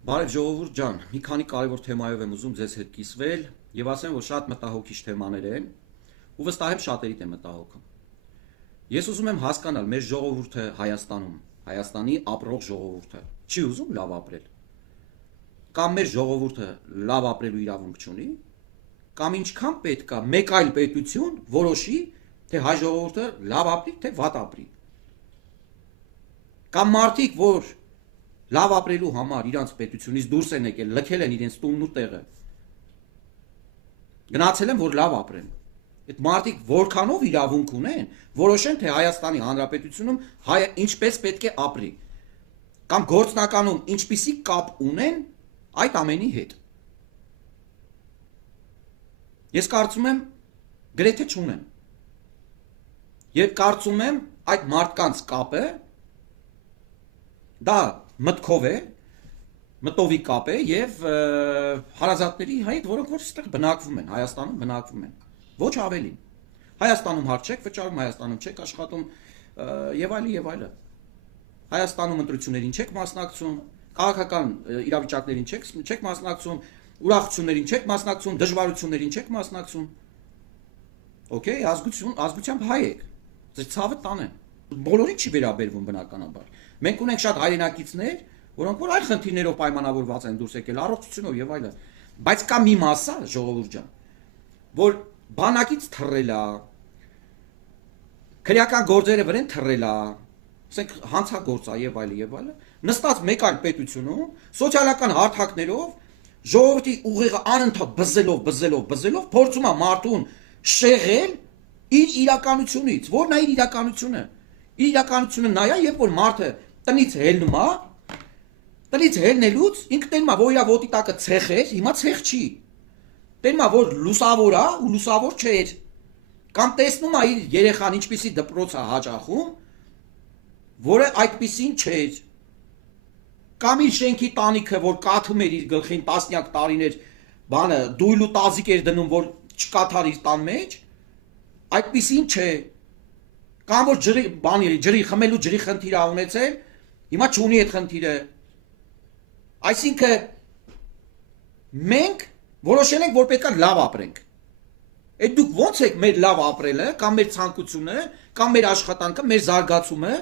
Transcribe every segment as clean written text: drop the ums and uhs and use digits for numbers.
Բարև ժողովուրդ ջան, մի քանի կարևոր թեմայով եմ ուզում ձեզ հետ կիսվել եւ ասեմ, որ շատ մտահոգիչ թեմաներ են ու վստահ եմ շատերիդ է մտահոգում։ Ես ուզում եմ հասկանալ մեր ժողովուրդը Հայաստանում, Հայաստանի ապրող ժողովուրդը չի ուզում լավ ապրել։ Կամ մեր ժողովուրդը լավ ապրելու իրավունք չունի, կամ ինչքան պետք է մեկ այլ պետություն որոշի, թե հայ ժողովուրդը լավ ապրի, թե վատ ապրի։ Կամ մարդիկ, որ լավ ապրելու համար իրանց պետությունից դուրս են եկել, լքել են իրենց տունն ու տեղը։ Գնացել են, որ լավ ապրեն։ Այդ մարդիկ որքանով իրավունք ունեն, որոշեն, թե Հայաստանի Հանրապետությունում հայը ինչպես պետք է ապրի։ Կամ գործնականում ինչպիսի կապ ունեն այդ ամենի հետ։ Ես կարծում եմ գրեթե չունեն։ Եվ կարծում եմ այդ մարդկանց կապը դա մտքով է, մտովի կապ է եւ հարազատների հետ, որոնք որ այստեղ բնակվում են, Հայաստանում բնակվում են։ Ոչ ավելին։ Հայաստանում հարց չեք վճարում, Հայաստանում չեք աշխատում եւ այլն եւ այլն։ Հայաստանում ընտրություններին չեք մասնակցում, քաղաքական իրավիճակներին չեք մասնակցում, ուրախություններին չեք մասնակցում, դժվարություններին չեք մասնակցում։ Okay, ազգությամբ հայ եք։ Ձեր ցավը տանեն։ Բոլորին չի վերաբերվում բնականաբար։ Մենք ունենք շատ հայրենակիցներ, որոնք որ այլ խնդիրներով պայմանավորված են դուրս եկել, առողջությունով եւ այլն։ Բայց կա մի մասա, ժողովուրդ ջան, որ բանակից թռել է, քրեական գործերը վրան թռել է, ասենք հանցագործ է եւ այլն, նստած մեկ այլ պետությունում, սոցիալական հարթակներով ժողովրդի ուղեղը անընդհատ բզելով, փորձում է մարդուն շեղել իր իրականությունից, որն է իր իրականությունը։ Իր իրականությունը նա է, երբ որ մարդը տնից ելնում է, տնից ելնելուց ինքն տենում է, որ իր ոտի տակը ցեխ էր, հիմա ցեխ չի։ Տենում է, որ լուսավոր է ու լուսավոր չէր։ Կամ տեսնում է իր երեխան ինչպիսի դպրոց է հաճախում, որը այդպիսին չէր։ Կամ իր շենքի տանիքը, որ կաթում էր իր գլխին տասնյակ տարիներ, բանը դույլ ու տազիկ էր դնում, որ չկաթար իր տան մեջ, այդպիսին չէ։ Կամ որ ջրի խմելու ջրի խնդիր ա ունեցել, հիմա չունի այդ խնդիրը։ Այսինքն մենք որոշել ենք, որ պետք է լավ ապրենք։ Այդ դուք ո՞նց եք մեր լավ ապրելը, կամ մեր ցանկությունը, կամ մեր աշխատանքը, մեր զարգացումը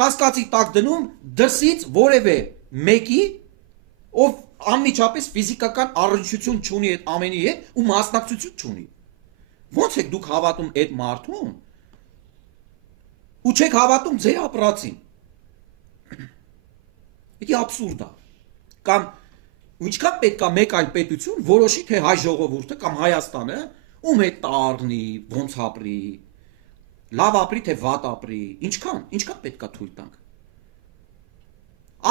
կասկածի տակ դնում դրսից որևէ մեկի, ով անմիջապես ֆիզիկական առնչություն չունի այդ ամենի հետ ու մասնակցություն չունի։ Ո՞նց եք դուք հավատում այդ մարդուն ու չեք հավատում ձեր ապրածին։ Դա աբսուրդ է։ Կամ ինչքան պետք է մեկ այլ պետություն որոշի, թե հայ ժողովուրդը կամ Հայաստանը ում հետ տառնի, ոնց ապրի, լավ ապրի, թե վատ ապրի, ինչքան պետք է թույլ տանք։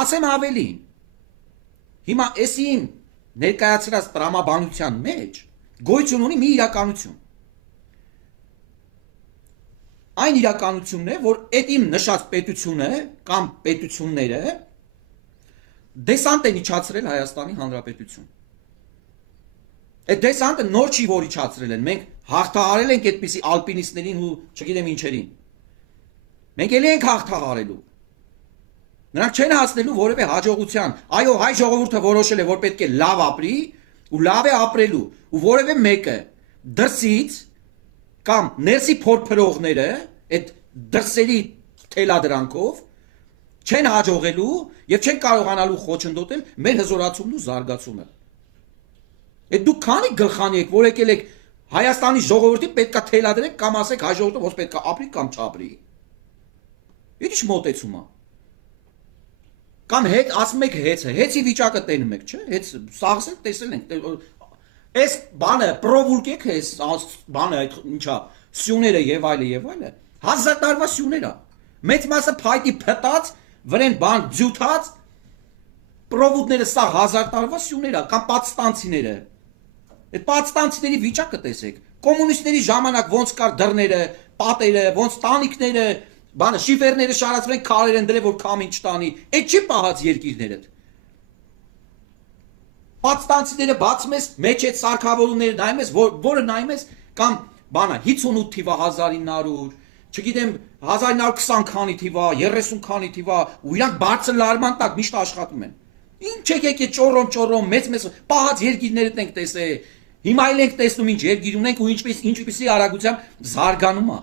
Ասեմ ավելին։ Հիմա էսին ներկայացրած տրամաբանության մեջ գոյություն ունի մի իրականություն։ Այն իրականությունն է, որ այդ իմ նշած պետությունը կամ պետությունները դեսանտ են իջացրել Հայաստանի Հանրապետություն։ Այդ դեսանտը նոր չի, որ իջացրել են, մենք հաղթահարել ենք այդպիսի ալպինիստներին ու չգիտեմ ինչերին։ Մենք ելի ենք հաղթահարելու։ Նրանք չեն հասնելու որևէ հաջողության։ Այո, հայ ժողովուրդը որոշել է, որ պետք է լավ ապրի ու լավ է ապրելու, ու որևէ մեկը դրսից կամ ներսի փորփրողները այդ դրսերի թելադրանքով չեն հաջողելու եւ չեն կարողանալու խոչընդոտել մեր հզորացումն ու զարգացումը։ Այդ դուք քանի գլխանի եք, որ եկել եք Հայաստանի ժողովրդի պետքա թելադրեք կամ ասեք հայ ժողովուրդը ոնց պետքա ապրի կամ չապրի։ Ինչ մոտեցում է։ Կամ հետ ասում եք հեցի վիճակը տենում եք, չէ՞, հեց սաղսել տեսել ենք։ Այս բանը պրովուլկեք էս բանը այդ ինչա սյուները եւ այլն 1000 տարվա սյուներ է։ Մեծ մասը փայտի փտած, վրեն բան ձյութած պրովուդները սա 1000 տարվա սյուներ է, կամ պատստանցիները։ Այդ պատստանցիների վիճակը տեսեք։ Կոմունիստների ժամանակ ոնց կար դռները, պատերը, ոնց տանիքները, բանը շիֆերները շարածվել են, քարեր են դրել, որ քամին չտանի։ Այդ չի պահած երկիրները։ Պատստանցիները բացում ես, մեջ այդ սարքավորումները նայում ես, որը նայում ես, կամ բանը 58 թիվա 1900, չգիտեմ 1920 քանի թիվա, 30 քանի թիվա, ու իրանք բարձր լարման տակ միշտ աշխատում են։ Ինչ եկեք ճորոմ մեծ պահած երկիրներդ ենք տեսել։ Հիմա էլ ենք տեսնում ինչ երկիր ունենք ու ինչպիսի արագությամբ զարգանում է։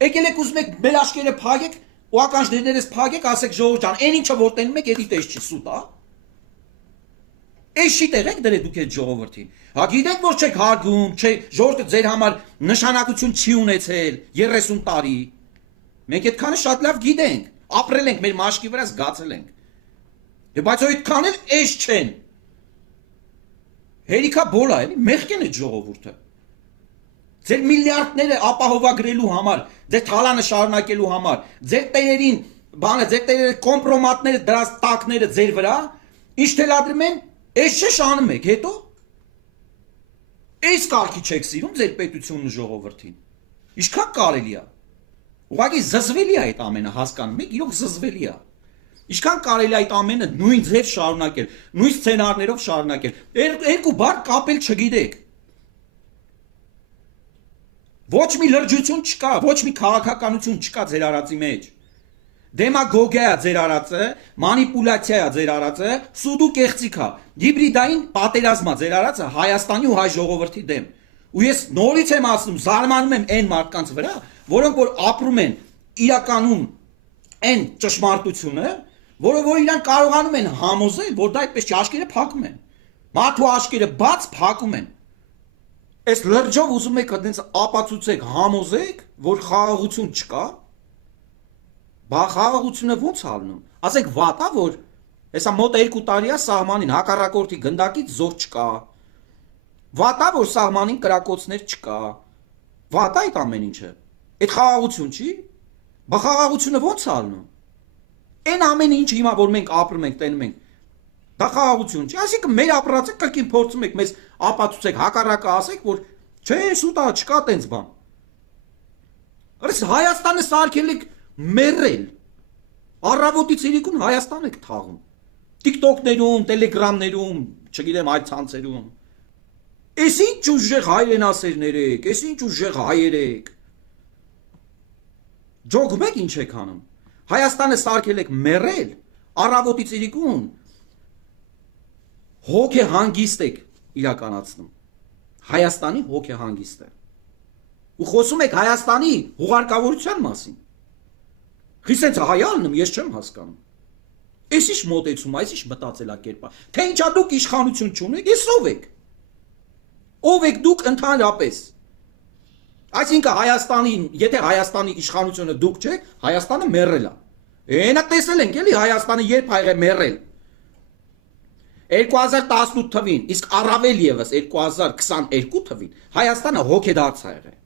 Եկել եք ուզում եք մեր աշկերը փակեք, ու ականջներս փակեք, ասեք ժողովուրդ ջան, այն ինչը որ տենում եք, էդի տես չի սուտ, հա։ Էշի տեղ եք դրել դուք այդ ժողովրդին։ Հա գիտեք որ չեք հարգում, չէ, ժողովուրդը ձեր համար նշանակություն չի ունեցել 30 տարի։ Մենք այդքանը շատ լավ գիտենք, ապրել ենք մեր մաշկի վրա զգացել ենք։ Բայց այդքան էլ էշ չեն։ Հերիքա բոլա էլի, մեղքեն այդ ժողովուրդը։ Ձեր միլիարդները ապահովագրելու համար, ձեր թալանը շարունակելու համար, ձեր տերերին, ձեր տերերը կոմպրոմատները դրած տակները ձեր վրա, ինչ թելադրում են, էս շանում եք, հետո էս կարգի չեք սիրում ձեր պետությունն ու ժողովրդին։ Ինչքան կարելի է։ Ուղղակի զզվելի է այդ ամենը, հասկանում եք, իրոք զզվելի է։ Ինչքան կարելի է այդ ամենը նույն ձև շարունակել, նույն սցենարներով շարունակել։ Երկու բառ կապել չգիտեք։ Ոչ մի լրջություն չկա, ոչ մի քաղաքականություն չկա ձեր արածի մեջ։ Դեմագոգիա է ձեր արածը, մանիպուլյացիա է ձեր արածը, սուդու կեղծիք է, հիբրիդային պատերազմ է ձեր արածը Հայաստանի ու հայ ժողովրդի դեմ։ Ու ես նորից եմ ասում, զարմանում եմ այն մարդկանց վրա, որոնք որ ապրում են իրականում այն ճշմարտությունը, որը որ իրան կարողանում են համոզել, որ դա այդպես չի, աշկերը փակում են։ Մարդու աշկերը բաց փակում են։ Այս լրջով ուզում եք այդպես ապացուցեք, համոզեք, որ խաղաղություն չկա։ Բա խաղաղությունը ո՞նց ալնում։ Ասեք վատա, որ հեսա մոտ 2 տարի է սահմանին հակառակորդի գնդակից զոր չկա։ Վատա, որ սահմանին կրակոցներ չկա։ Վատա այդ ամեն ինչը։ Այդ խաղաղություն չի։ Բա խաղաղությունը ո՞նց ալնում։ Այն ամեն ինչ հիմա որ մենք ապրում ենք, տենում ենք, դա խաղաղություն չի, այսինքն մեր ապրածը կրկին փորձում եք մեզ ապացուցեք, հակառակը ասեք, որ չէ, սուտա չկա տենց բան։ Այս Հայաստանը սարքել եք մեռել։ Առավոտից իրիկուն Հայաստան եք թաղում։ TikTok-ներում, Telegram-ներում, չգիտեմ այդ ցանցերում։ Էս ինչ ուժեղ հայրենասերներ եք, էս ինչ ուժեղ հայեր եք։ Ջոգում եք ինչ եք անում։ Հայաստանը սարքել եք մեռել, առավոտից իրիկուն հոգե հանգիստ եք իրականացնում։ Հայաստանի հոգե հանգիստ է։ Ու խոսում եք Հայաստանի հուղարկավորության մասին։ Խիսենց հայալնում ես չեմ հասկանում։ Էս ինչ մոտեցում, այս ինչ մտածելակերպ է։ Թե ինչա դուք իշխանություն չունեք, ես ով եք։ Ով եք դուք ընդհանրապես։ Այսինքն Հայաստանին, եթե Հայաստանի իշխանությունը դուք չեք, Հայաստանը մեռել է։ Այնա տեսել ենք էլի Հայաստանը երբ ա եղել մեռել։ 2018 թվին, իսկ առավել եւս 2022 թվին Հայաստանը հոգեդարձ ա եղել։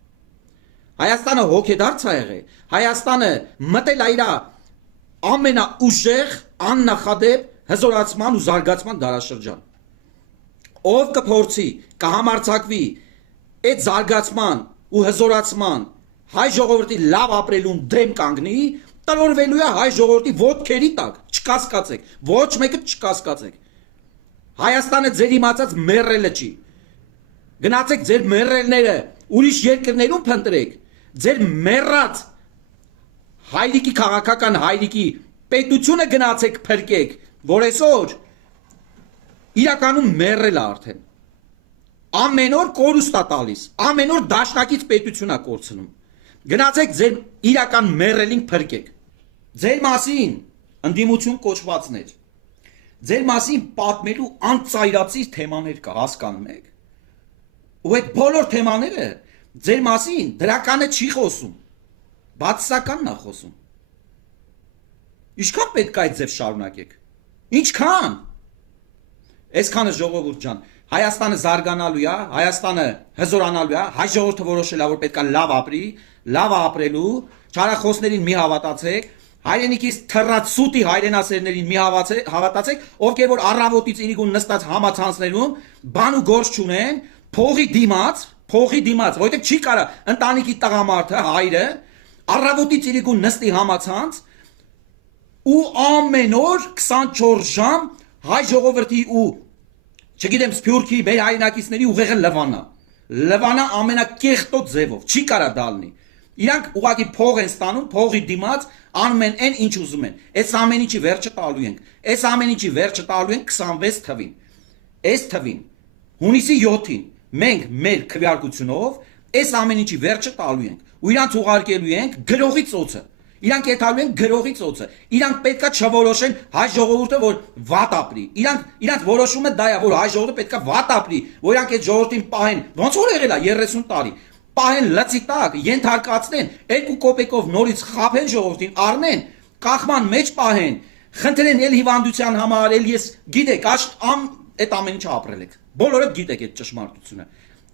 Հայաստանը հոգեդարձ ա եղել։ Հայաստանը մտել է իր ամենաուժեղ աննախադեպ հզորացման ու զարգացման դարաշրջան։ Ով կփորձի, կհամարձակվի այդ զարգացման ու հզորացման հայ ժողովրդի լավ ապրելուն դեմ կանգնի, տնորվելու է հայ ժողովրդի ոտքերի տակ, չկասկածեք, ոչ մեկը չկասկածեք։ Հայաստանը ձեր իմացած մեռելը չի։ Գնացեք ձեր մեռելները ուրիշ երկրներում փնտրեք, ձեր մեռած հայրիկի քաղաքական հայրիկի պետությունը գնացեք փրկեք, որ այսօր իրականում մեռել է արդեն։ Ամեն օր կորուստ է տալիս, ամեն օր դաշնակից պետություն է կորցնում։ Գնացեք ձեր իրական մեռելին փրկեք։ Ձեր մասին ընդդիմություն կոչվածներ, ձեր մասին պատմելու անծայրածիր թեմաներ կա, հասկանում եք։ Ու այդ բոլոր թեմաները ձեր մասին դրականը չի խոսում, բացասականն է խոսում։ Ինչքան պետք է այդ ձև շարունակեք։ Ինչքան։ Այսքանը ժողովուրդ ջան, Հայաստանը զարգանալու է, Հայաստանը հզորանալու է, հայ ժողովուրդը որոշել է, որ պետք է լավ ապրի, լավ ապրելու, չարախոսներին մի հավատացեք, հայրենիքից թռած սուտի հայրենասերներին մի հավատացեք, ովքեր որ առավոտից իրիկուն նստած համացանցներում բան ու գործ չունեն, փողի դիմաց, որովհետև չի կարա ընտանիքի տղամարդը, հայրը, առավոտից իրիկուն նստի համացանց ու ամեն օր 24 ժամ հայ ժողովրդի ու չգիտեմ Սփյուռքի մեր հայրենակիցների ուղեղը լվանա ամենակեղտոտ ձևով, չի կարա դա լինի։ Իրանք ուղղակի փող են ստանում, փողի դիմաց անում են այն ինչ ուզում են։ Այս ամեն ինչի վերջը տալու ենք։ Այս ամեն ինչի վերջը տալու ենք 26 թվին։ Այս թվին, հունիսի 7-ին մենք մեր քվեարկությունով այս ամեն ինչի վերջը տալու ենք։ Ու իրանք ուղարկելու ենք գրողի ծոցը։ Իրանք եթալու են գրողի ծոցը։ Իրանք պետքա չորոշեն հայ ժողովուրդը, որ վատ ապրի։ Իրանք որոշումը դա է, որ հայ ժողովուրդը պետքա վատ ապրի, որ իրանք այդ ժողովրդին պահեն։ Ոնց որ եղել է 30 տարի։ Պահեն լծի տակ, ենթարկացնեն, 2 կոպեկով նորից խափեն ժողովրդին, առնեն, կախման մեջ պահեն, խնդրեն էլ հիվանդության համար, էլ ես գիտեք, այդ ամեն ինչը ապրել եք։ Բոլորը գիտեք այդ ճշմարտությունը։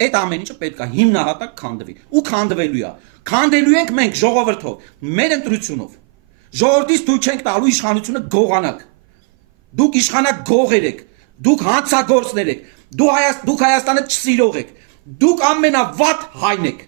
Այդ ամեն ինչը պետք է հիմնահատակ քանդվի ու քանդվելու է։ Քանդելու ենք մենք ժողովրդով, մեր ընտրությունով։ Ժողովրդից դու չենք տալու իշխանությունը գողանակ։ Դուք իշխանակ գողեր եք, դուք հանցագործներ եք, դուք Հայաստանը չսիրող եք, դուք ամենավատ հայն եք։